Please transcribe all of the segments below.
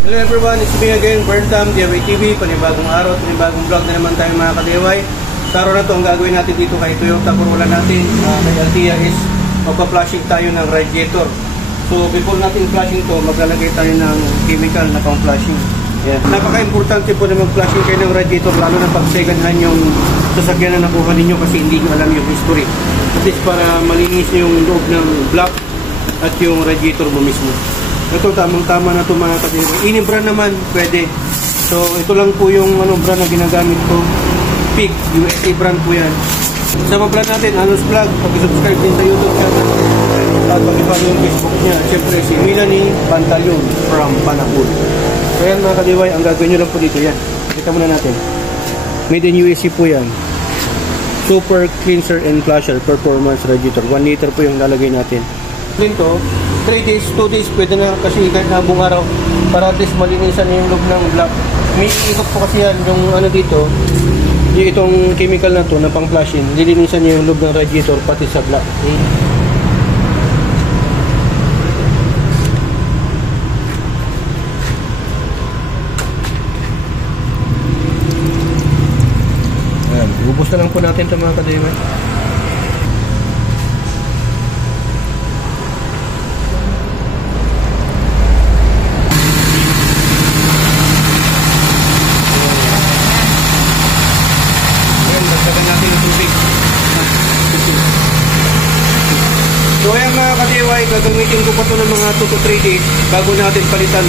Hello everyone, it's me again, Burntam, DIY TV, panibagong araw, panibagong vlog na naman tayo mga ka-DIY. Sa araw na to, ang gagawin natin dito kay Toyota Corolla natin, kay Althea is magpa-flashing tayo ng radiator. So before natin flashing to, maglalagay tayo ng chemical na pang-flashing. Yeah. Napaka-importante po na mag-flashing kayo ng radiator, lalo na pag second hand yung sasakyan na nakuha ninyo kasi hindi nyo alam yung history. At least para malinis yung loob ng block at yung radiator mo mismo. Ito tamang-tama na ito mga ka-DIY. Any brand naman pwede. So ito lang po yung brand na ginagamit ko. PIG, USA brand po yan. Sa mga brand natin, Anos Vlog, pag-subscribe din sa YouTube channel at pag-follow yung Facebook niya. Siyempre si Melanie Pantaleon from Panakul. So yan mga ka-DIY, ang gagawin nyo lang po dito yan. Kita muna natin. Made in USA po yan. Super Cleanser and Flasher Performance Radiator. 1 liter po yung lalagay natin. Clean to. 3 days, 2 days, pwede na kasi kahit na buong araw para at least malinisan yung loob ng block. May ikot po kasi yan yung dito, yung itong chemical na to na pang flashing, lilinisan niya yung loob ng radiator pati sa block. Okay? Ayan, ubos na lang po natin ito mga ka-DIY. So ayan mga ka-DIY, gagamitin ko pa ito ng mga 2 to 3 days bago natin palitan.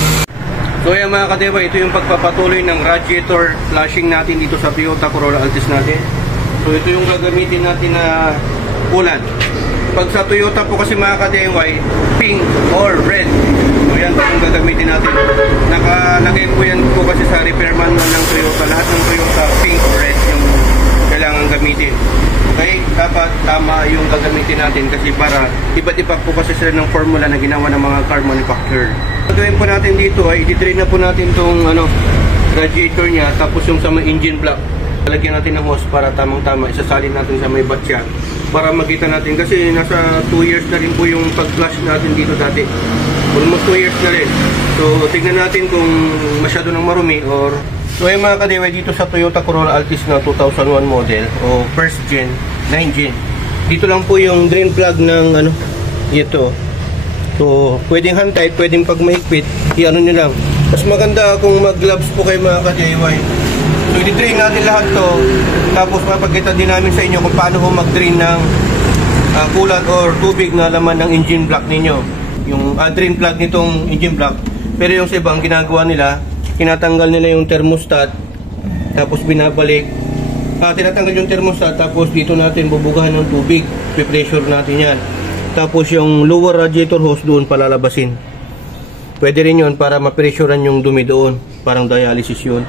So ayan mga ka-DIY, ito yung pagpapatuloy ng radiator flashing natin dito sa Toyota Corolla Altis natin. So ito yung gagamitin natin na ulan. Pag sa Toyota po kasi mga ka-DIY, pink or red. So yan po yung gagamitin natin. Nakalagay po yan po kasi sa repair manual ng Toyota. Lahat ng Toyota pink or red yung kailangan gamitin. Okay, dapat tama yung gagamitin natin kasi para iba't iba po kasi sila ng formula na ginawa ng mga car manufacturer. Gagawin po natin dito ay i-drain na po natin tong radiator niya, tapos yung sa may engine block. Lalagyan natin ng hose para tamang-tama isasalin natin sa may batya para makita natin kasi nasa 2 years na rin po yung pag-flush natin dito dati. Almost 2 years na rin. So tingnan natin kung masyado nang marumi or so ay mga ka-DIY dito sa Toyota Corolla Altis na 2001 model o first gen, 9 gen. Dito lang po yung drain plug ng ito. So pwedeng hand tight, pwedeng pag mahigpit, i-ano nyo lang. Mas maganda kung mag-gloves po kayo mga ka-DIY. So i-drain natin lahat to. Tapos mapagkita din namin sa inyo kung paano po mag-drain ng kulat or tubig na laman ng engine block ninyo. Yung drain plug nitong engine block. Pero yung sa iba, ang ginagawa nila, tinatanggal nila yung thermostat tapos binabalik. Tinatanggal yung thermostat tapos dito natin bubugahan ng tubig, i-pressure natin yan, tapos yung lower radiator hose doon palalabasin. Pwede rin yun para ma-pressurean yung dumi doon, parang dialysis yun.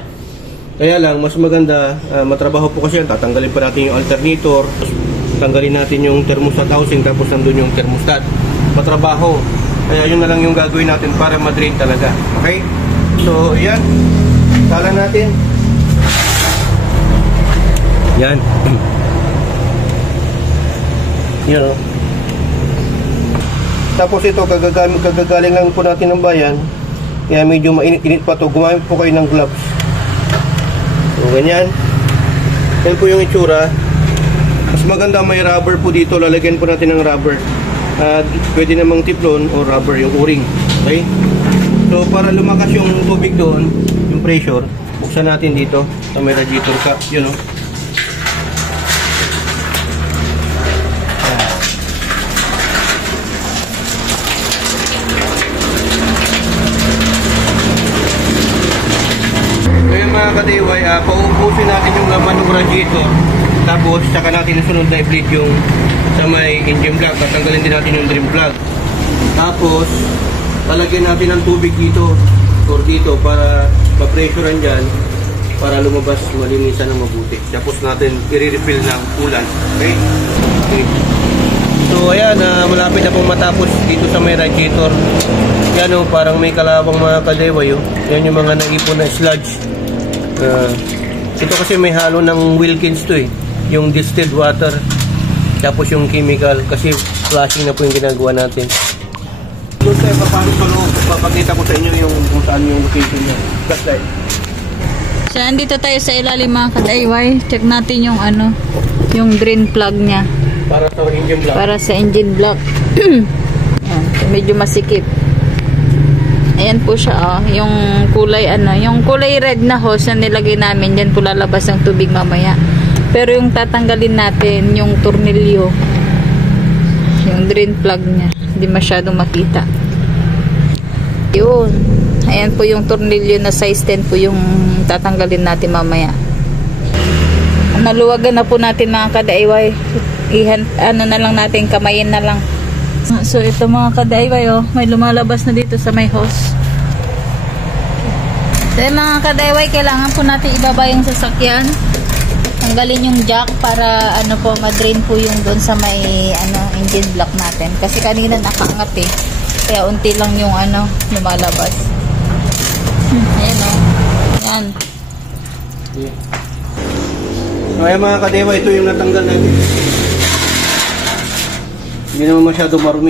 Kaya lang mas maganda, matrabaho po kasi yan. Tatanggalin pa natin yung alternator, tanggalin natin yung thermostat housing, tapos nandun yung thermostat, matrabaho. Kaya yun na lang yung gagawin natin para ma-drain talaga. Okay? So, yan. Sala natin. Yan. Yan o. Tapos ito, kagagaling lang po natin ng bayan. Kaya medyo mainit pa to. Gumamit po kayo ng gloves. So, ganyan. Yan po yung itsura. Mas maganda may rubber po dito. Lalagyan po natin ng rubber. Pwede namang tiplon o rubber yung o-ring. Okay? So para lumakas yung tubig doon, yung pressure, buksan natin dito sa may radiator cap, yun o. So yun mga ka-DIY, paupusin natin yung laman ng radiator, tapos saka natin sunod na i-bleed yung sa may engine block, tatanggalin din natin yung drain plug. Tapos lalagyan natin ng tubig dito or dito para ma-pressurean dyan para lumabas malinisan ng mabuti. Tapos natin i-refill ng ulan. Okay? So ayan, malapit na pong matapos dito sa may radiator. Yan o, parang may kalabang mga ka-DIY. Yan yung mga naipon na sludge. Ito kasi may halo ng Wilkins to yung distilled water tapos yung chemical kasi flashing na po yung ginagawa natin. Doon tayo papasok sa loob. Papakita ko sa inyo yung kung saan yung location niya. Kasi So, andito tayo sa ilalim mga ka-DIY. Check natin yung ano, yung drain plug niya. para sa engine block. Para sa engine block. Ayan, medyo masikip. Ayan po siya, oh. Yung kulay ano, yung kulay red na hose na nilagay namin, diyan po lalabas ang tubig mamaya. Pero yung tatanggalin natin, yung tornilyo, yung drain plug niya, hindi masyadong makita. Yun. Ayan po yung tornilyo na size 10 po yung tatanggalin natin mamaya. Naluwagan na po natin mga ka-DIY. Ano na lang natin, kamayin na lang. So ito mga ka-DIY, oh, may lumalabas na dito sa may hose. So mga ka-DIY, kailangan po natin ibaba yung sasakyan. Tanggalin yung jack para ano po, ma-drain po yung doon sa may ano, engine block natin. Kasi kanina nakaangat eh. Kaya unti lang yung ano, lumalabas. Ayan o. Ayan. Yeah. So ayan mga ka-DIY, ito yung natanggal natin. Hindi naman masyado marumi.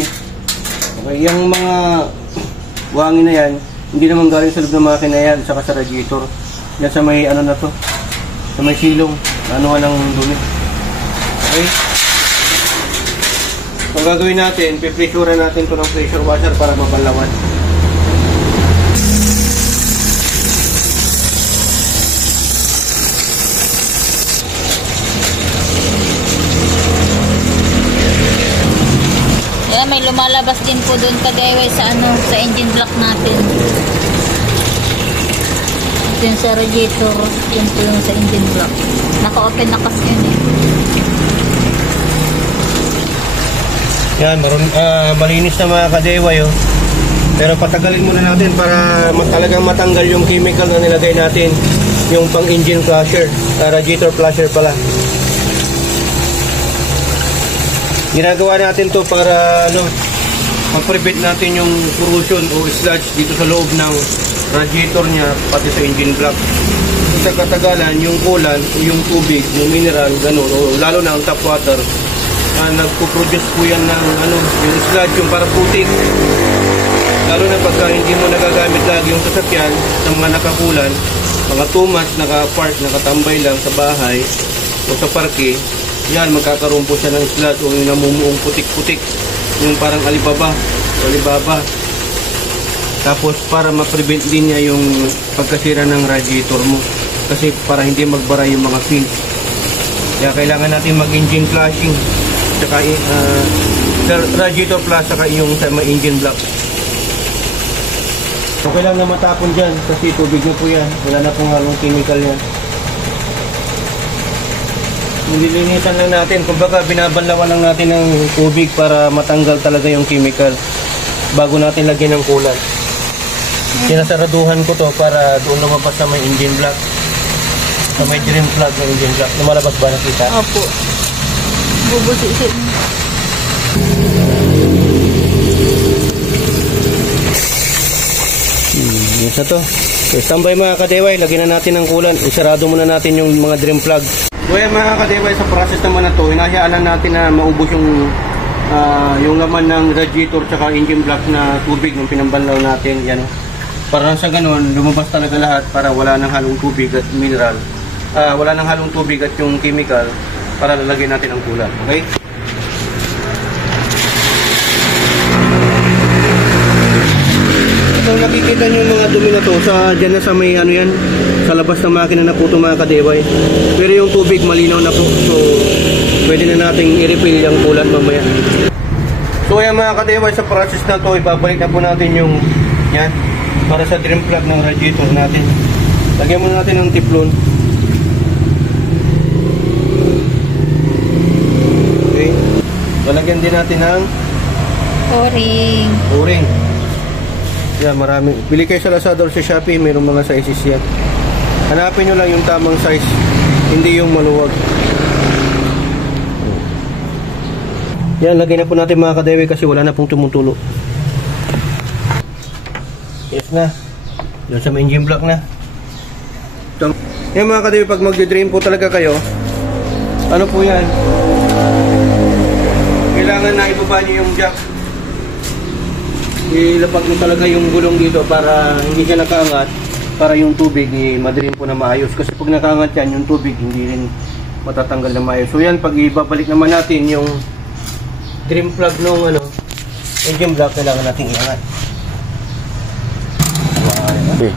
Okay, yung mga buhangin na yan, hindi naman galing sa loob ng makina yan, saka sa radiator. Yan sa may ano na to, sa may silong, ano ng dumi. Okay? So ang gagawin natin, pipressure natin to ng pressure washer para mabalawan. Ayan, may lumalabas din po doon ka-DIY sa ano, sa engine block natin. Ito yung sa radiator, yun po yung sa engine block. Naka-open na kasi yun eh. Yan, malinis na mga ka-DIY, oh. Pero patagalin muna natin para talagang matanggal yung chemical na nilagay natin, yung pang engine flusher, radiator flusher pala. Ginagawa natin to para ano, ma-prevent natin yung corrosion o sludge dito sa loob ng radiator niya pati sa engine block. Sa katagalan, yung coolant, yung tubig, yung mineral, gano'n, o lalo na ang tap water, nagpo-produce po yan ng ano, yung sludge, yung para putik. Lalo na pagka hindi mo nagagamit lagi yung sasakyan sa mga nakakulan, mga 2 months naka-park, nakatambay lang sa bahay o sa parke, yan, magkakaroon po siya ng sludge o yung namumuong putik-putik, yung parang alibaba. Tapos para ma-prevent din niya yung pagkasira ng radiator mo, kasi para hindi magbara yung mga fins. Kaya kailangan natin mag-engine flushing, saka radiator flush, saka yung sa may engine block. Okay lang na matapon dyan kasi tubig nyo po yan, wala na pong halong chemical yan. Nililinisan lang natin, kumbaga binabanlawan lang natin ng tubig para matanggal talaga yung chemical bago natin lagyan ng coolant. Sinasaraduhan ko to para doon lumabas sa may engine block, sa may drain plug ng engine block. Lumalabas ba, nakita? Opo. Bubusisin. Yes na to. Okay, standby mga ka-DIY, lagyan na natin ng coolant. Isarado muna natin yung mga drain plug. So yan mga ka-DIY, sa process naman na to, hinahayaan natin na maubos yung laman ng radiator tsaka engine block na tubig nung pinambanlaw natin. Yan. Para sa ganun, lumabas talaga lahat para wala nang halong tubig at mineral. Wala nang halong tubig at yung chemical para lalagyan natin ang coolant. Okay? Ito nakikita nyo yung mga dumi na to dyan na sa may ano yan, sa labas ng makina na po ito mga ka-DIY. Pero yung tubig malinaw na po, so pwede na nating i-refill yung coolant mamaya. So ayan mga ka-DIY, sa process na to, ibabalik na po natin yung yan, para sa drain plug ng radiator natin. Lagyan muna natin ng tiplon. Okay. Lalagyan din natin ng o-ring. Yan, marami. Bili kayo sa Lazada or sa Shopee, mayroong mga sizes yan. Hanapin nyo lang yung tamang size, hindi yung maluwag. Yan, lagyan na po natin mga ka-DIY kasi wala na pong tumutulo. Yes na. Doon sa may engine block na. Yan mga ka-DIY, pag magde-drain po talaga kayo, ano po yan? Kailangan na ibaba nyo yung jack. ilapag mo talaga yung gulong dito para hindi siya nakaangat, para yung tubig madilim po na maayos. Kasi pag nakaangat yan, yung tubig hindi rin matatanggal na maayos. So yan, pag ibabalik naman natin yung drain plug nung engine block, kailangan natin iangat. Okay.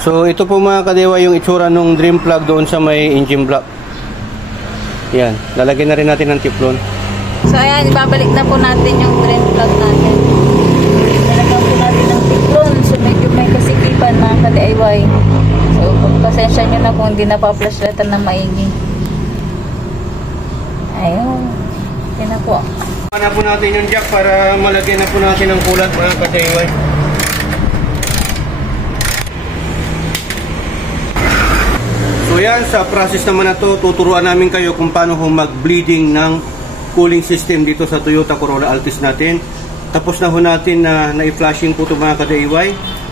So ito po mga kadewa yung itsura ng drain plug doon sa may engine block. Yan, lalagyan na rin natin ng teflon. So ayan, ibabalik na po natin yung drain plug natin. Nalagyan po natin ng teflon. So medyo may kasikipan mga ka-DIY. So pasensya nyo na kung hindi napaplashlatan na maigi. Ayun. Yan na po. Na po natin yung jack para malagyan na po natin ng kulat mga ka-DIY. So yan, sa process naman na to, tuturuan namin kayo kung paano mag-bleeding ng cooling system dito sa Toyota Corolla Altis natin. Tapos na ho natin na i-flashing po ito mga ka-DIY.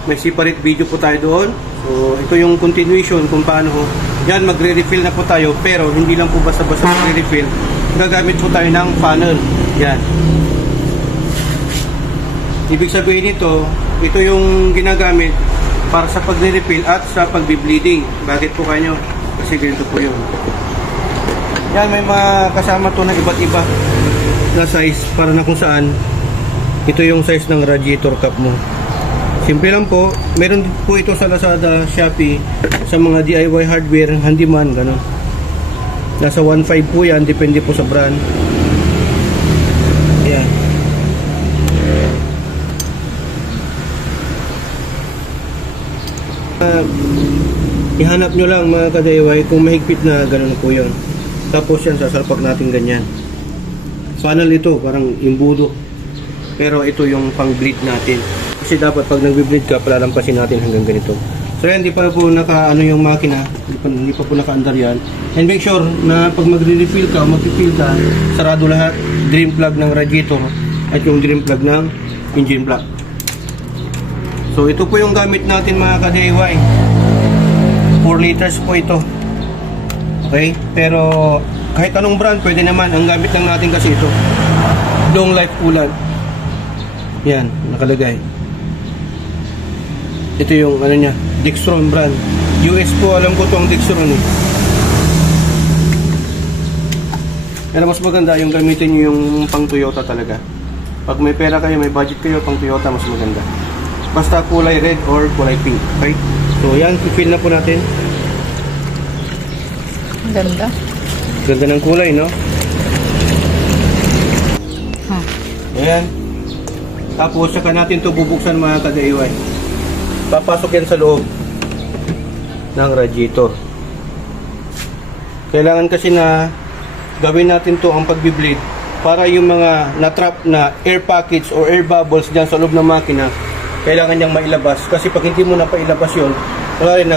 May separate video po tayo doon. So ito yung continuation kung paano ho. Yan, magre-refill na po tayo, pero hindi lang po basta-basta magre-refill. Gagamit po tayo ng funnel. Yan. Ibig sabihin ito yung ginagamit para sa pagre-refill at sa pagbi-bleeding. Bakit po kayo? Kasi ganito po yun. Yan, may mga kasama to na iba't iba na size para na kung saan ito yung size ng radiator cap mo. Simple lang po. Meron din po ito sa Lazada, Shopee, sa mga DIY hardware, handyman, gano'n. Nasa 1.5 po yan, depende po sa brand. Yan. Ihanap nyo lang mga ka-DIY kung mahigpit na gano'n po yun. Tapos yan, sasalpak natin ganyan. Funnel ito, parang imbudo. Pero ito yung pang-bleed natin. Kasi dapat pag nag-bleed ka, palalampasin natin hanggang ganito. So yan, di pa po naka-ano yung makina. Hindi pa po naka-andar yan. And make sure na pag magre-refill ka o mag-refill ka, sarado lahat. Drain plug ng radiator at yung drain plug ng engine block. So ito po yung gamit natin mga ka-DIY. 4 liters po ito. Okay? Pero kahit anong brand pwede naman. Ang gamit lang natin kasi ito. Long life coolant. Yan, nakalagay. Ito yung niya, Dextron brand. US po, alam ko ito ang Dextron eh. Yan, mas maganda yung gamitin nyo yung pang Toyota talaga. Pag may pera kayo, may budget kayo, pang Toyota mas maganda. Basta kulay red or kulay pink. Okay? So yan, fill na po natin. Ganda. Ganda ng kulay, no? Ayan. Tapos saka natin ito bubuksan mga ka-DIY. Papasok yan sa loob ng radiator. Kailangan kasi na gawin natin to ang pagbi-bleed para yung mga na-trap na air packets or air bubbles dyan sa loob ng makina, kailangan niyang mailabas. Kasi pag hindi mo na pailabas yun, wala rin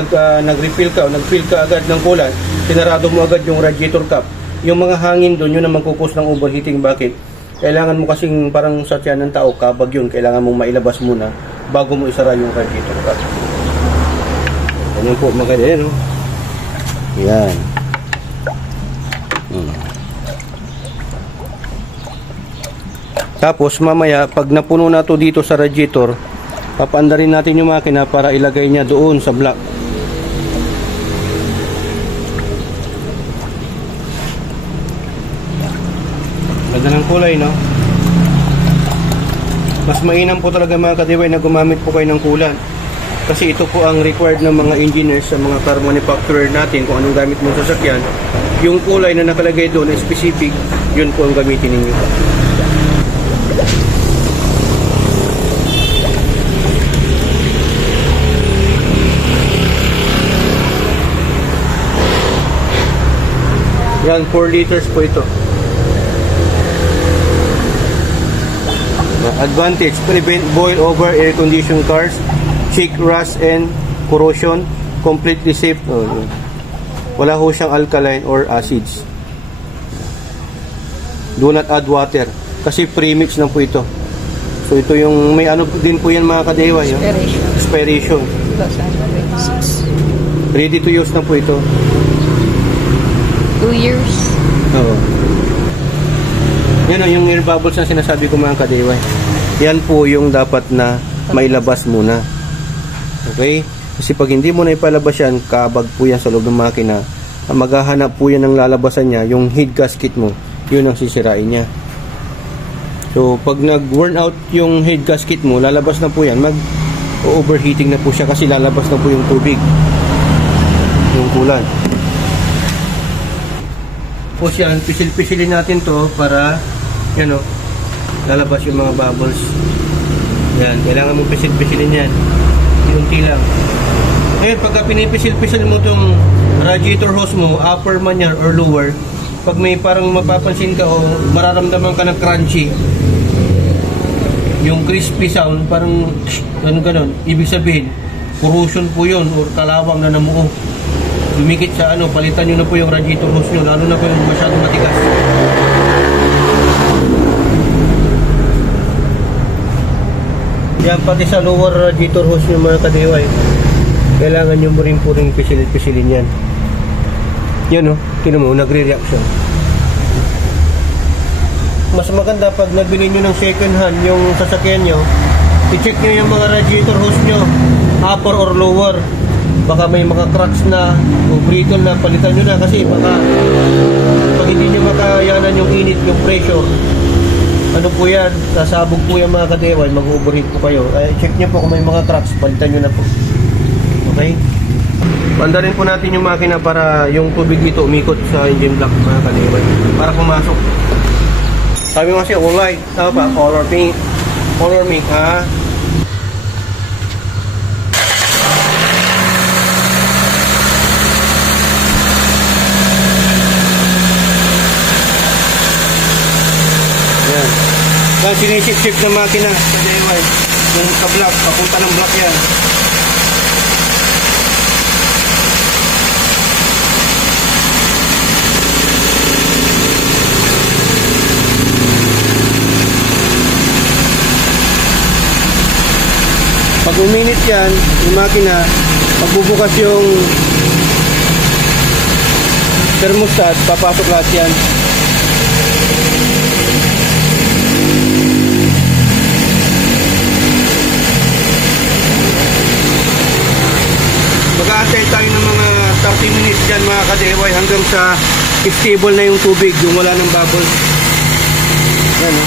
nag-refill ka o nag-fill ka agad ng coolant, sinarado mo agad yung radiator cap. Yung mga hangin doon, yun ang magkukos ng overheating. Bakit? Kailangan mo kasing parang sa tiyan ng tao, kabag yun, kailangan mong mailabas muna bago mo isara yung radiator cap. Ganyan po, maganda yan, no? Yan. Tapos mamaya, pag napuno na to dito sa radiator, papaandarin natin yung makina para ilagay niya doon sa block. Ganda ng kulay, no? Mas mainam po talaga mga ka-DIY na gumamit po kayo ng coolant. Kasi ito po ang required ng mga engineers sa mga car manufacturer natin kung anong gamit mong sasakyan. Yung kulay na nakalagay doon na specific, yun po ang gamitin ninyo. Yan, 4 liters po ito. Advantage, prevent boil over air conditioned cars, check rust and corrosion, completely safe. Wala ho siyang alkaline or acids. Do not add water kasi premix na po ito. So ito yung may ano din po yan mga ka-DIY. Expiration. Ready to use na po ito. 2 years. Oo. Yan o, yung air bubbles na sinasabi ko mga ka-DIY. yan po yung dapat na mailabas muna. Okay? Kasi pag hindi mo na ipalabas yan, kabag po yan sa loob ng makina, maghahanap po yan ng lalabasan niya, yung head gasket mo, yun ang sisirain niya. So, pag nag-worn out yung head gasket mo, lalabas na po yan, mag-overheating na po siya kasi lalabas na po yung tubig, yung kulan. Tapos yan, pisil-pisilin natin to para, yan o, lalabas yung mga bubbles. Yan, kailangan mong pisil-pisilin yan. Unti lang. Ngayon, pagka pinipisil-pisil mo itong radiator hose mo, upper man yan or lower, pag may parang mapapansin ka o mararamdaman ka ng crunchy, yung crispy sound, parang ganon, ibig sabihin, corrosion po yun o kalawang na namuo. Dumikit sa palitan nyo na po yung radiator hose nyo, lalo na po yung masyadong matigas. Yan, pati sa lower radiator hose yung mga kadiway, kailangan nyo mo rin po rin pisilin yan. Yan o, tinan mo, nagre-reaction. Mas maganda pag nabili nyo ng second hand yung sasakyan nyo, i-check nyo yung mga radiator hose nyo, upper or lower. Baka may mga cracks na o brittle na, palitan nyo na kasi baka pag hindi nyo makayanan yung init, yung pressure, ano po yan, sasabog po yung mga kadeway, mag-overheat po kayo. Check nyo po kung may mga cracks, palitan nyo na po. Okay? Banda rin po natin yung makina para yung tubig dito umikot sa engine block, mga kadeway, para pumasok. Sabi mo kasi, alright, tama ba? Color pink, ha? Yan, sinisip-sip ng makina sa DIY. Yung sa block, papunta ng block yan. Pag uminit yan, yung makina, pagbubukas yung thermostat, papasok lahat yan. Mag-aantay tayo ng mga 30 minutes dyan, mga ka-DIY, hanggang sa stable na yung tubig, yung wala ng bubbles. Yan o.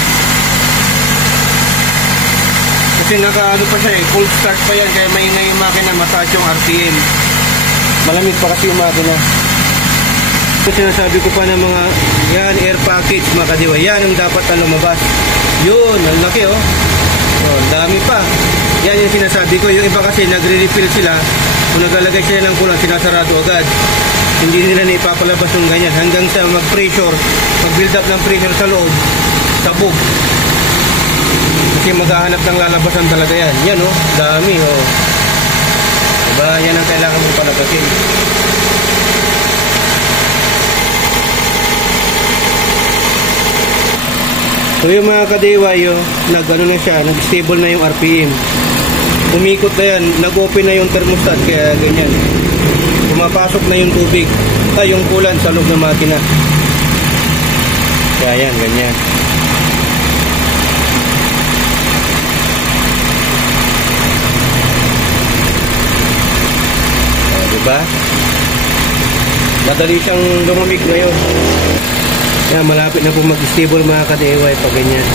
Kasi naka-ano pa siya cold start pa yan, kaya maingay yung makina, mataas yung RPM. Malamig pa kasi yung makina. Kasi sinasabi ko pa ng mga, yan, air package, mga ka-DIY, yan ang dapat na lumabas. Yun, ang laki o. Oh, dami pa. Yan yung sinasabi ko, yung iba kasi nagre-refill sila. Kung naglalagay sila ng kulang, sinasarado agad. Hindi nila na ipapalabas yung ganyan. Hanggang sa mag-pressure, mag-build up ng pressure sa loob, sabog. Kasi maghahanap ng lalabasan talaga yan. Yan o, dami o. Diba, yan ang kailangan mong palabasin. So yung mga ka-DIY, nag-ano na siya, nag-stable na yung RPM. Umikot na yan, nag-open na yung thermostat, kaya ganyan. Pumapasok na yung tubig, yung kulan sa loob ng makina. Kaya yan, ganyan. Diba? Madali siyang lumamig ngayon. Kaya malapit na po mag-stable mga ka-DIY pag ganyan.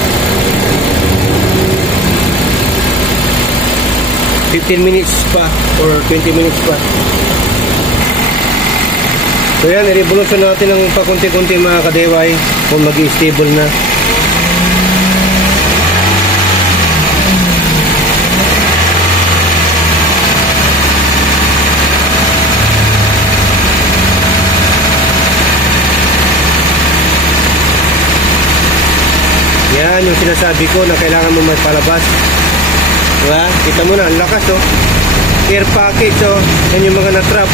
15 minutes pa or 20 minutes pa. So yan, i-revolution natin ng pakunti-kunti mga ka-DIY kung mag-stable na. Yan yung sinasabi ko na kailangan mo magpalabas. Diba? Kita mo na, ang lakas oh. Air package oh. Yan yung mga na-trap.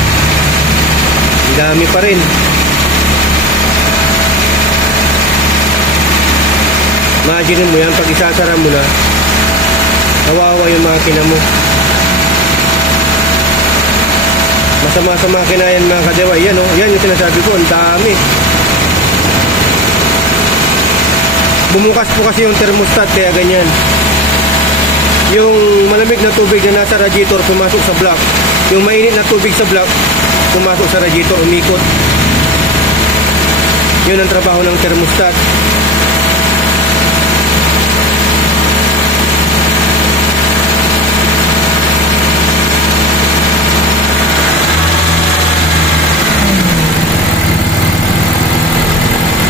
Ang dami pa rin. Imagine mo yan, pag isasara mo na, nawawa yung makina mo. Masama sa makina yan mga ka-DIY. Yan oh, yan yung sinasabi ko, ang dami. Bumukas po kasi yung thermostat, kaya ganyan. yung malamig na tubig na nasa radiator pumasok sa block. Yung mainit na tubig sa block pumasok sa radiator, umikot. Yun ang trabaho ng thermostat.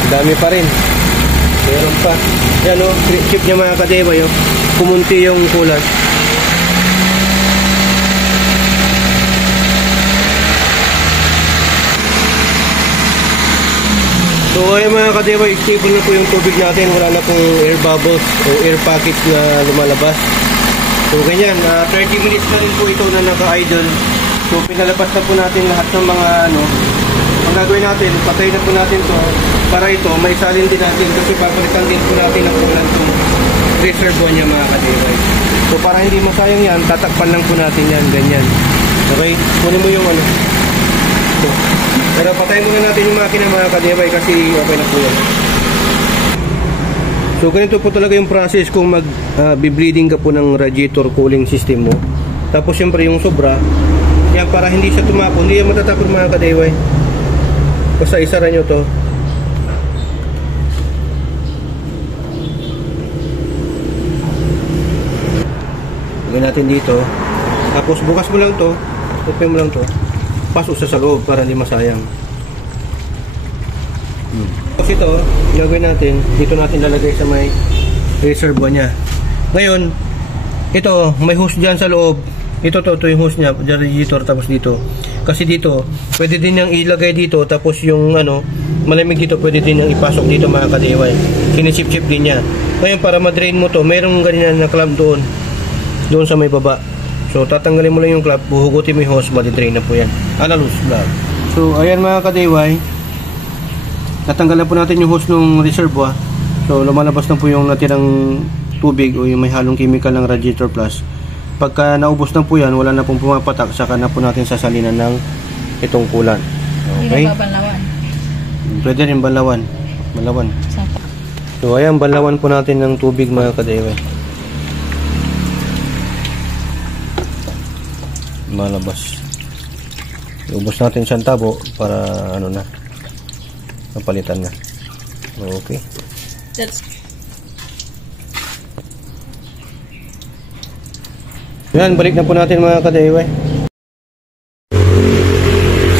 Dami pa rin. Meron pa. Yan o, chip niya mga kadeway o. Kumunti yung kulat. So ay mga kadeway, stable na po yung tubig natin. Wala na pong air bubbles o air pockets na lumalabas. So ganyan, 30 minutes na rin po ito na naka-idle. So pinalabas na po natin lahat ng mga ang gagawin natin, patay na po natin to para ito, may salin din natin kasi papalitan din po natin ang kulan itong reservoir niya mga kadeway. So para hindi masayang yan, tatakpan lang po natin yan, ganyan. Okay, kunin mo yung So, pero patayin muna natin yung makina mga kadeway kasi okay na po yan. So ganito po talaga yung process kung mag-bleeding ka po ng radiator cooling system mo. Tapos syempre yung sobra, yan para hindi siya tumapon, hindi yan matatapon mga kadeway. Basta isara nyo to. Lagyan natin dito. Tapos bukas mo lang to. Open mo lang to. Pasok sa loob para hindi masayang. Tapos ito, gagawin natin. Dito natin lalagay sa may reservoir niya. Ngayon, ito, may hose dyan sa loob. Ito yung hose niya, radiator, tapos dito. Kasi dito, pwede din niyang ilagay dito, tapos yung malamig dito, pwede din niyang ipasok dito mga kadeway. Sinisip-sip din niya. Ngayon, para ma-drain mo to, mayroong ganyan na clamp doon sa may baba. So, tatanggalin mo lang yung clamp, buhugutin mo yung hose, madi-drain na po yan. Analos vlog. So, ayan mga kadeway. Natanggal na po natin yung hose ng reservoir. So, lumalabas na po yung natirang tubig o yung may halong chemical ng Radiator Plus. Pagka naubos na po yan, wala na pong pumapatak, saka na po natin sasalinan ng itong kulan. Okay? Hindi na banlawan. Pwede rin banlawan. So ayan, banlawan po natin ng tubig mga kadeway. Malabas. Ubos natin siyang tabo para napalitan na. Okay. Yan, balik na po natin mga kadeway.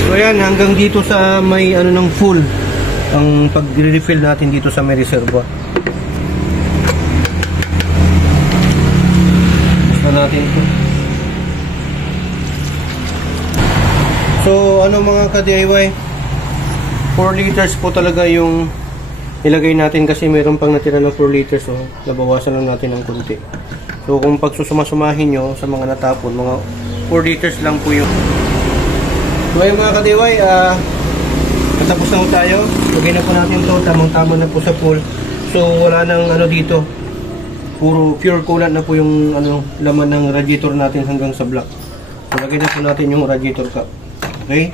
So yan, hanggang dito sa may ng full ang pag-refill natin dito sa may reservoir. Basta natin ito. So mga ka-DIY, 4 liters po talaga yung ilagay natin kasi mayroon pang natira na 4 liters, so nabawasan lang natin ng konti. So kung pagsusuma-sumahin nyo sa mga natapon, mga 4 liters lang po yun. So ayun mga ka-DIY, natapos na po tayo. Lagay na po natin ito, tamang-tama na po sa pool. So wala nang dito, puro pure coolant na po yung laman ng radiator natin hanggang sa block. So lagay na po natin yung radiator cap. Okay?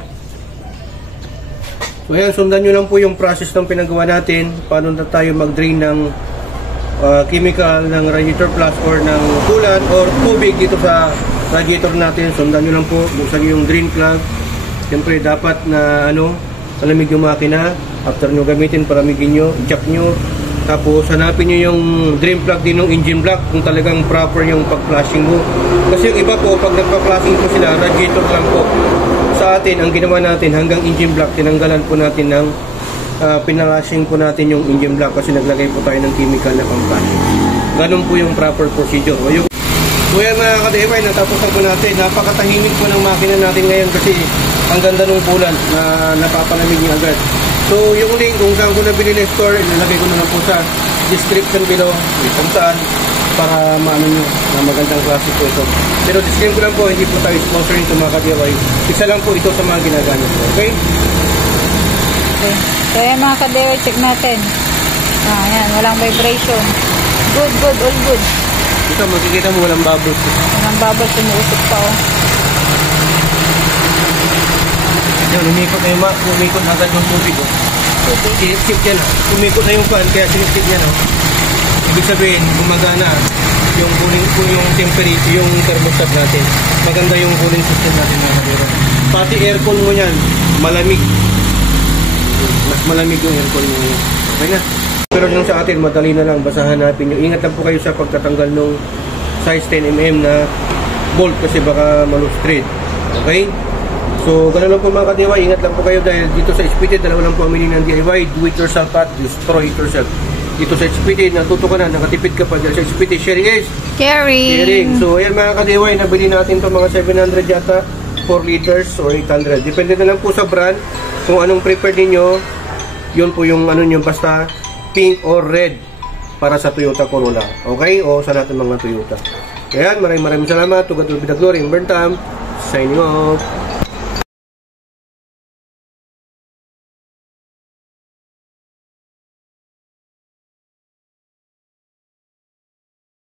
So ayan, sundan nyo lang po yung process ng pinagawa natin. Paano na tayo mag-drain ng chemical ng Radiator Plus or ng coolant or tubig dito sa radiator natin. Sundan nyo lang po, buksan nyo yung drain plug. Siyempre dapat na malamig yung makina. After nyo gamitin, palamigin nyo, check nyo. Tapos hanapin nyo yung drain plug din ng engine block kung talagang proper yung pag-flushing mo. Kasi yung iba po, pag nagpa-flushing po sila, radiator lang po. Sa atin, ang ginawa natin hanggang engine block, tinanggalan po natin ng pinalashing po natin yung engine block kasi naglagay po tayo ng chemical na pang-flashing. Ganun po yung proper procedure. So yan mga ka-DIY, natapos na po natin. Napakatahimik po ng makina natin ngayon kasi ang ganda ng coolant na napapalamig niya agad. So yung link kung saan ko nabili na store, ilalagay ko na lang po sa description below kung saan para maano nyo na magandang klase po ito. Pero disclaimer ko lang po, hindi po tayo sponsoring sa mga ka-DIY. Isa lang po ito sa mga ginagamit po. Okay? Okay. So yan mga ka-DIY, check natin. Yan, walang vibration. Good, all good. Ito, makikita mo walang bubbles. Walang bubbles, umuusok pa Yan, umikot na agad yung tubig. Sinip-sip yan. Umikot na yung fan, kaya sinip-sip yan. Ibig sabihin, gumagana. yung temperature, yung thermostat natin. Maganda yung cooling system natin mga kadero. Pati aircon mo yan, malamig. Mas malamig yung aircon mo. Okay na. Pero lang sa atin, madali na lang. Basta hanapin nyo. Ingat lang po kayo sa pagtatanggal ng size 10mm na bolt kasi baka malustrid. Okay? So, gano'n lang po mga ka-DIY. Ingat lang po kayo dahil dito sa SPT, dalawa lang po ang meaning ng DIY. Do it yourself at destroy it yourself. Dito sa SPT, natuto ka na, nakatipid ka pa dyan. Sa SPT, sharing is Caring. So, ayan mga ka-DIY, nabili natin to mga 700 yata, 4 liters or 800. Depende na lang po sa brand. Kung anong preferred ninyo, yun po yung ano nyo, basta pink or red para sa Toyota Corolla. Okay? O sa lahat ng mga Toyota. Ayan, maraming salamat. To God will be the glory in Burnham. Signing off.